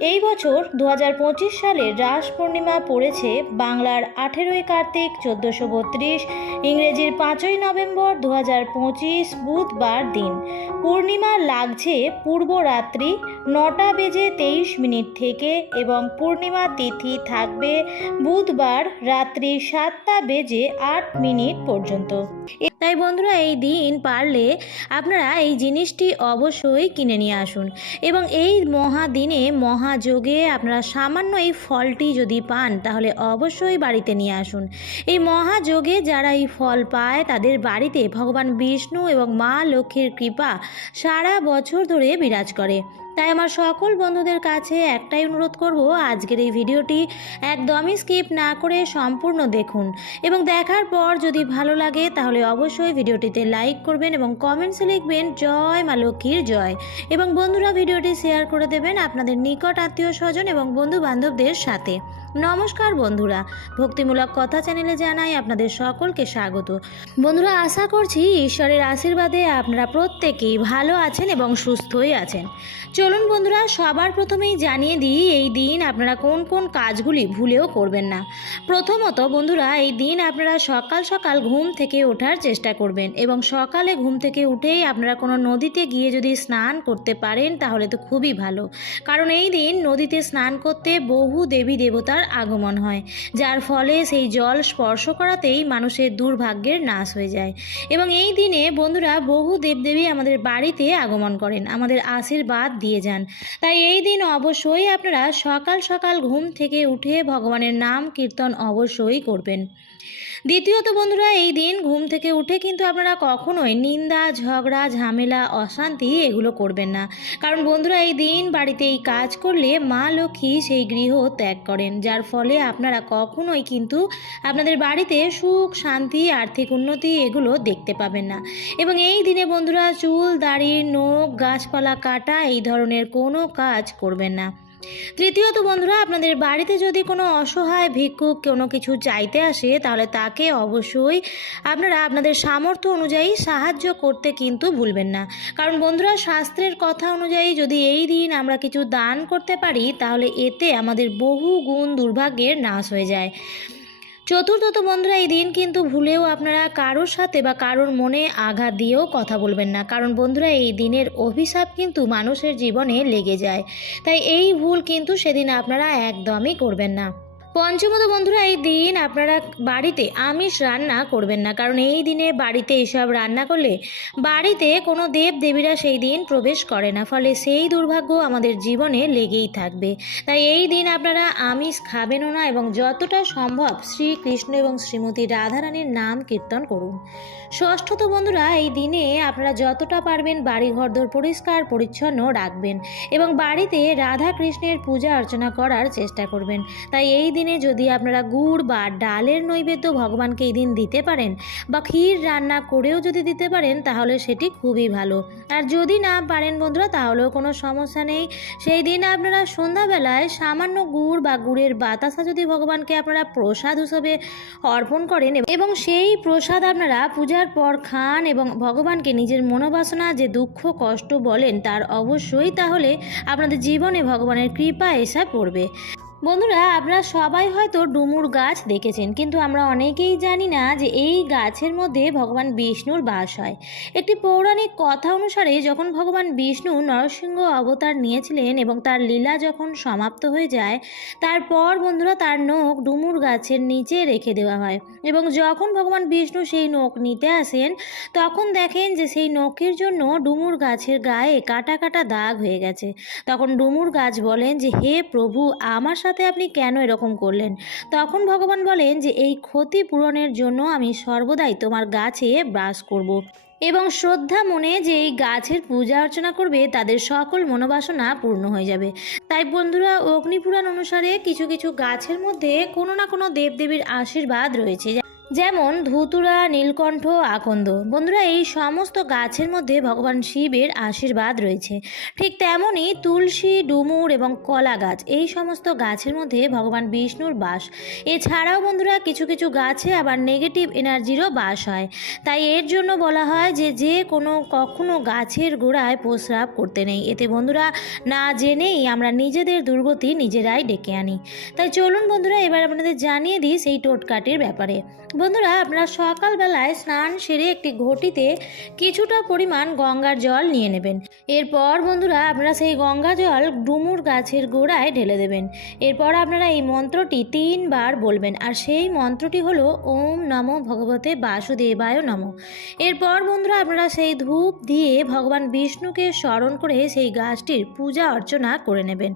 এই বছর দু হাজার পঁচিশ সালে রাস পূর্ণিমা পড়েছে বাংলার আঠেরোই কার্তিক, চোদ্দোশো বত্রিশ, ইংরেজির পাঁচই নভেম্বর দু হাজার পঁচিশ বুধবার দিন। পূর্ণিমা লাগছে পূর্বরাত্রি নটা বেজে তেইশ মিনিট থেকে এবং পূর্ণিমা তিথি থাকবে বুধবার রাত্রি সাতটা বেজে আট মিনিট পর্যন্ত। তাই বন্ধুরা, এই দিন পারলে আপনারা এই জিনিসটি অবশ্যই কিনে নিয়ে আসুন এবং এই মহাদিনে, মহাযোগে আপনারা সামান্য এই ফলটি যদি পান, তাহলে অবশ্যই বাড়িতে নিয়ে আসুন। এই মহাযোগে যারা এই ফল পায়, তাদের বাড়িতে ভগবান বিষ্ণু এবং মা লক্ষ্মীর কৃপা সারা বছর ধরে বিরাজ করে। তাই আমার সকল বন্ধুদের কাছে একটাই অনুরোধ করব, আজকের এই ভিডিওটি একদমই স্কিপ না করে সম্পূর্ণ দেখুন এবং দেখার পর যদি ভালো লাগে তাহলে অবশ্যই ভিডিওটিতে লাইক করবেন এবং কমেন্টসে লিখবেন, জয় মা লক্ষ্মীর জয় এবং বন্ধুরা ভিডিওটি শেয়ার করে দেবেন আপনাদের নিকট আত্মীয় স্বজন এবং বন্ধু বান্ধবদের সাথে। নমস্কার বন্ধুরা, ভক্তিমূলক কথা চ্যানেলে জানাই আপনাদের সকলকে স্বাগত। বন্ধুরা, আশা করছি ঈশ্বরের আশীর্বাদে আপনারা প্রত্যেকেই ভালো আছেন এবং সুস্থই আছেন। চলুন বন্ধুরা, সবার প্রথমেই জানিয়ে দিই, এই দিন আপনারা কোন কোন কাজগুলি ভুলেও করবেন না। প্রথমত বন্ধুরা, এই দিন আপনারা সকাল সকাল ঘুম থেকে ওঠার চেষ্টা করবেন এবং সকালে ঘুম থেকে উঠেই আপনারা কোনো নদীতে গিয়ে যদি স্নান করতে পারেন, তাহলে তো খুবই ভালো। কারণ এই দিন নদীতে স্নান করতে বহু দেবী দেবতার আগমন হয়, যার ফলে সেই জল স্পর্শ করাতেই মানুষের দুর্ভাগ্যের নাশ হয়ে যায়। এবং এই দিনে বন্ধুরা বহু দেবদেবী আমাদের বাড়িতে আগমন করেন, আমাদের আশীর্বাদ দিয়ে যান। তাই এই দিন অবশ্যই আপনারা সকাল সকাল ঘুম থেকে উঠে ভগবানের নাম কীর্তন অবশ্যই করবেন। দ্বিতীয়ত বন্ধুরা, এই দিন ঘুম থেকে উঠে কিন্তু আপনারা কখনোই নিন্দা, ঝগড়া, ঝামেলা, অশান্তি এগুলো করবেন না। কারণ বন্ধুরা, এই দিন বাড়িতে এই কাজ করলে মা লক্ষ্মী সেই গৃহ ত্যাগ করেন। যার ফলে আপনারা কখনোই কিন্তু আপনাদের বাড়িতে সুখ, শান্তি, আর্থিক উন্নতি এগুলো দেখতে পাবেন না। এবং এই দিনে বন্ধুরা, চুল, দাড়ি, নখ, গাছপালা কাটা এই ধরনের কোনো কাজ করবেন না। তৃতীয়ত বন্ধুরা, আপনাদের বাড়িতে যদি কোনো অসহায় ভিক্ষুক কোনো কিছু চাইতে আসে, তাহলে তাকে অবশ্যই আপনারা আপনাদের সামর্থ্য অনুযায়ী সাহায্য করতে কিন্তু ভুলবেন না। কারণ বন্ধুরা, শাস্ত্রের কথা অনুযায়ী যদি এই দিন আমরা কিছু দান করতে পারি, তাহলে এতে আমাদের বহু গুণ দুর্ভাগ্যের নাশ হয়ে যায়। চতুর্থত বন্ধুরা, এই দিন কিন্তু ভুলেও আপনারা কারোর সাথে বা কারোর মনে আঘাত দিয়েও কথা বলবেন না। কারণ বন্ধুরা, এই দিনের অভিশাপ কিন্তু মানুষের জীবনে লেগে যায়। তাই এই ভুল কিন্তু সেদিন আপনারা একদমই করবেন না। পঞ্চমত বন্ধুরা, এই দিন আপনারা বাড়িতে আমিষ রান্না করবেন না। কারণ এই দিনে বাড়িতে এইসব রান্না করলে বাড়িতে কোনো দেব দেবীরা সেই দিন প্রবেশ করে না। ফলে সেই দুর্ভাগ্য আমাদের জীবনে লেগেই থাকবে। তাই এই দিন আপনারা আমিষ খাবেনও না এবং যতটা সম্ভব শ্রীকৃষ্ণ এবং শ্রীমতী রাধারানীর নাম কীর্তন করুন। ষষ্ঠত বন্ধুরা, এই দিনে আপনারা যতটা পারবেন বাড়ি ঘরদোর পরিষ্কার পরিচ্ছন্ন রাখবেন এবং বাড়িতে রাধা কৃষ্ণের পূজা অর্চনা করার চেষ্টা করবেন। তাই এই দিনে যদি আপনারা গুড় বা ডালের নৈবেদ্য ভগবানকে এই দিন দিতে পারেন বা ক্ষীর রান্না করেও যদি দিতে পারেন, তাহলে সেটি খুবই ভালো। আর যদি না পারেন বন্ধুরা, তাহলেও কোনো সমস্যা নেই। সেই দিন আপনারা সন্ধ্যাবেলায় সামান্য গুড় বা গুড়ের বাতাসা যদি ভগবানকে আপনারা প্রসাদ হিসেবে অর্পণ করেন এবং সেই প্রসাদ আপনারা পূজার পর খান এবং ভগবানকে নিজের মনোবাসনা, যে দুঃখ, কষ্ট বলেন, তার অবশ্যই তাহলে আপনাদের জীবনে ভগবানের কৃপা এসে পড়বে। বন্ধুরা, আপনারা সবাই হয়তো ডুমুর গাছ দেখেছেন, কিন্তু আমরা অনেকেই জানি না যে এই গাছের মধ্যে ভগবান বিষ্ণুর বাস হয়। একটি পৌরাণিক কথা অনুসারে, যখন ভগবান বিষ্ণু নরসিংহ অবতার নিয়েছিলেন এবং তার লীলা যখন সমাপ্ত হয়ে যায়, তারপর বন্ধুরা তার নখ ডুমুর গাছের নিচে রেখে দেওয়া হয় এবং যখন ভগবান বিষ্ণু সেই নখ নিতে আসেন, তখন দেখেন যে সেই নখের জন্য ডুমুর গাছের গায়ে কাটা কাটা দাগ হয়ে গেছে। তখন ডুমুর গাছ বলেন যে, হে প্রভু, আমার সাথে আপনি কেন এরকম করলেন তখন ভগবান বলেন যে, এই ক্ষতি পূরণের জন্য আমি সর্বদাই তোমার গাছে বাস করব। এবং শ্রদ্ধা মনে যে এই গাছের পূজা অর্চনা করবে, তাদের সকল মনোবাসনা পূর্ণ হয়ে যাবে তাই বন্ধুরা, অগ্নিপুরাণ অনুসারে কিছু কিছু গাছের মধ্যে কোনো না কোনো দেবদেবীর আশীর্বাদ রয়েছে যেমন ধুতুরা, নীলকণ্ঠ, আকন্দ। বন্ধুরা, এই সমস্ত গাছের মধ্যে ভগবান শিবের আশীর্বাদ রয়েছে। ঠিক তেমনই তুলসী, ডুমুর এবং কলা গাছ, এই সমস্ত গাছের মধ্যে ভগবান বিষ্ণুর বাস। এছাড়াও বন্ধুরা, কিছু কিছু গাছে আবার নেগেটিভ এনার্জিরও বাস হয়। তাই এর জন্য বলা হয় যে যে কোনো কখনো গাছের গোড়ায় প্রস্রাব করতে নেই। এতে বন্ধুরা, না জেনেই আমরা নিজেদের দুর্গতি নিজেরাই ডেকে আনি। তাই চলুন বন্ধুরা, এবার আপনাদের জানিয়ে দিই সেই টোটকাটির ব্যাপারে। বন্ধুরা, আপনারা সকালবেলায় স্নান সেরে একটি ঘটিতে কিছুটা পরিমাণ গঙ্গার জল নিয়ে নেবেন। এরপর বন্ধুরা, আপনারা সেই গঙ্গা জল ডুমুর গাছের গোড়ায় ঢেলে দেবেন। এরপর আপনারা এই মন্ত্রটি তিনবার বলবেন, আর সেই মন্ত্রটি হলো, ওম নমো ভগবতে বাসুদেবায় নমো। এরপর বন্ধুরা, আপনারা সেই ধূপ দিয়ে ভগবান বিষ্ণুকে স্মরণ করে সেই গাছটির পূজা অর্চনা করে নেবেন।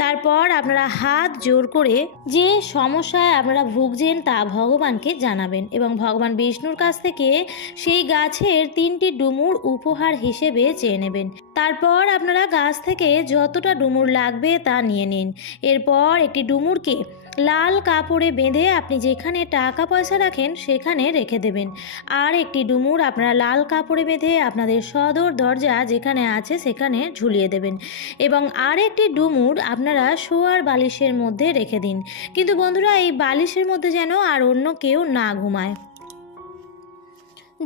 তারপর আপনারা হাত জোর করে যে সমস্যায় আপনারা ভুগছেন তা ভগবানকে জানাবেন। এবং ভগবান বিষ্ণুর কাছ থেকে সেই গাছের তিনটি ডুমুর উপহার হিসেবে চেয়ে নেবেন। তারপর আপনারা গাছ থেকে যতটা ডুমুর লাগবে তা নিয়ে নিন। এরপর একটি ডুমুরকে লাল কাপড়ে বেঁধে আপনি যেখানে টাকা পয়সা রাখেন সেখানে রেখে দেবেন। আর একটি ডুমুর আপনারা লাল কাপড়ে বেঁধে আপনাদের সদর দরজা যেখানে আছে সেখানে ঝুলিয়ে দেবেন। এবং আর একটি ডুমুর আপনারা শোয়ার বালিশের মধ্যে রেখে দিন। কিন্তু বন্ধুরা, এই বালিশের মধ্যে যেন আর অন্য কেউ না ঘুমায়।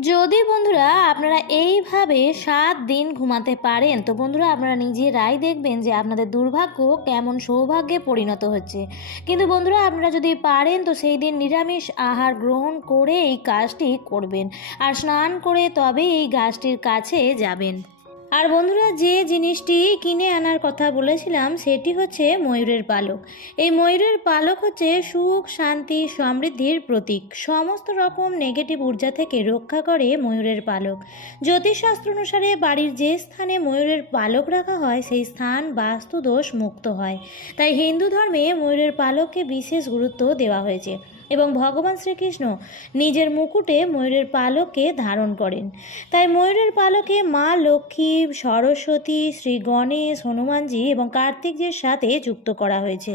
যদি বন্ধুরা আপনারা এইভাবে সাত দিন ঘুমাতে পারেন, তো বন্ধুরা আপনারা নিজেরাই দেখবেন যে আপনাদের দুর্ভাগ্য কেমন সৌভাগ্যে পরিণত হচ্ছে। কিন্তু বন্ধুরা আপনারা যদি পারেন, তো সেই দিন নিরামিষ আহার গ্রহণ করে এই কাজটি করবেন। আর স্নান করে তবে এই গাছটির কাছে যাবেন। আর বন্ধুরা, যে জিনিসটি কিনে আনার কথা বলেছিলাম, সেটি হচ্ছে ময়ূরের পালক। এই ময়ূরের পালক হচ্ছে সুখ, শান্তি, সমৃদ্ধির প্রতীক। সমস্ত রকম নেগেটিভ ঊর্জা থেকে রক্ষা করে ময়ূরের পালক। জ্যোতিষশাস্ত্র অনুসারে বাড়ির যে স্থানে ময়ূরের পালক রাখা হয়, সেই স্থান বাস্তুদোষ মুক্ত হয়। তাই হিন্দু ধর্মে ময়ূরের পালককে বিশেষ গুরুত্ব দেওয়া হয়েছে। এবং ভগবান শ্রীকৃষ্ণ নিজের মুকুটে ময়ূরের পালকে ধারণ করেন। তাই ময়ূরের পালকে মা লক্ষ্মী, সরস্বতী, শ্রী গণেশ, হনুমানজি এবং কার্তিকজির সাথে যুক্ত করা হয়েছে।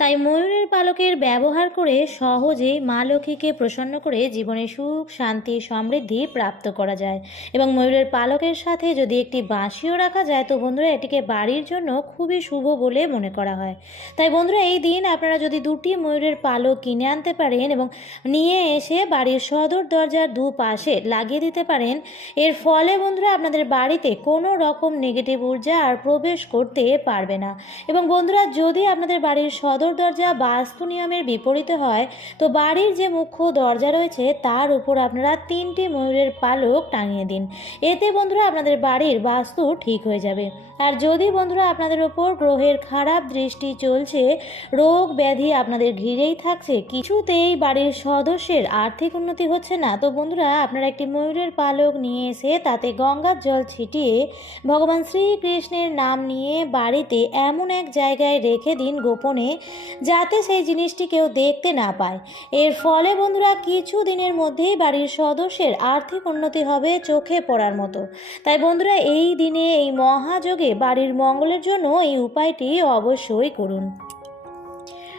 তাই ময়ূরের পালকের ব্যবহার করে সহজেই মা লক্ষ্মীকে প্রসন্ন করে জীবনে সুখ, শান্তি, সমৃদ্ধি প্রাপ্ত করা যায়। এবং ময়ূরের পালকের সাথে যদি একটি বাঁশিও রাখা যায়, তো বন্ধুরা এটিকে বাড়ির জন্য খুবই শুভ বলে মনে করা হয়। তাই বন্ধুরা এই দিন আপনারা যদি দুটি ময়ূরের পালক কিনে আনতে পারেন এবং নিয়ে এসে বাড়ির সদর দরজার দুপাশে লাগিয়ে দিতে পারেন, এর ফলে বন্ধুরা আপনাদের বাড়িতে কোনো রকম নেগেটিভ ঊর্জা আর প্রবেশ করতে পারবে না। এবং বন্ধুরা যদি আপনাদের বাড়ির সদর দরজা বাস্তু নিয়মের বিপরীতে হয়, তো বাড়ির যে মুখ্য দরজা রয়েছে, তার উপর আপনারা তিনটি ময়ূরের পালক টাঙিয়ে দিন। এতে বন্ধুরা আপনাদের বাড়ির বাস্তু ঠিক হয়ে যাবে। আর যদি বন্ধুরা আপনাদের ওপর গ্রহের খারাপ দৃষ্টি চলছে, রোগ ব্যাধি আপনাদের ঘিরেই থাকছে, কিছুতেই বাড়ির সদস্যের আর্থিক উন্নতি হচ্ছে না, তো বন্ধুরা আপনারা একটি ময়ূরের পালক নিয়ে এসে তাতে গঙ্গার জল ছিটিয়ে ভগবান শ্রীকৃষ্ণের নাম নিয়ে বাড়িতে এমন এক জায়গায় রেখে দিন গোপনে যাতে সেই জিনিসটি কেউ দেখতে না পায়। এর ফলে বন্ধুরা কিছু দিনের মধ্যেই বাড়ির সদস্যের আর্থিক উন্নতি হবে চোখে পড়ার মতো। তাই বন্ধুরা, এই দিনে, এই মহাযোগে বাড়ির মঙ্গলের জন্য এই উপায়টি অবশ্যই করুন।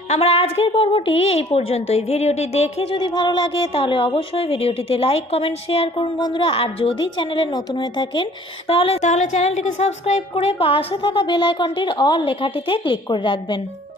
আমার আজকের পর্বটি এই পর্যন্তই। ভিডিওটি দেখে যদি ভালো লাগে, তাহলে অবশ্যই ভিডিওটিতে লাইক, কমেন্ট, শেয়ার করুন বন্ধুরা। আর যদি চ্যানেলে নতুন হয়ে থাকেন, তাহলে তাহলে চ্যানেলটিকে সাবস্ক্রাইব করে পাশে থাকা বেল আইকনটির অল লেখাটিতে ক্লিক করে রাখবেন।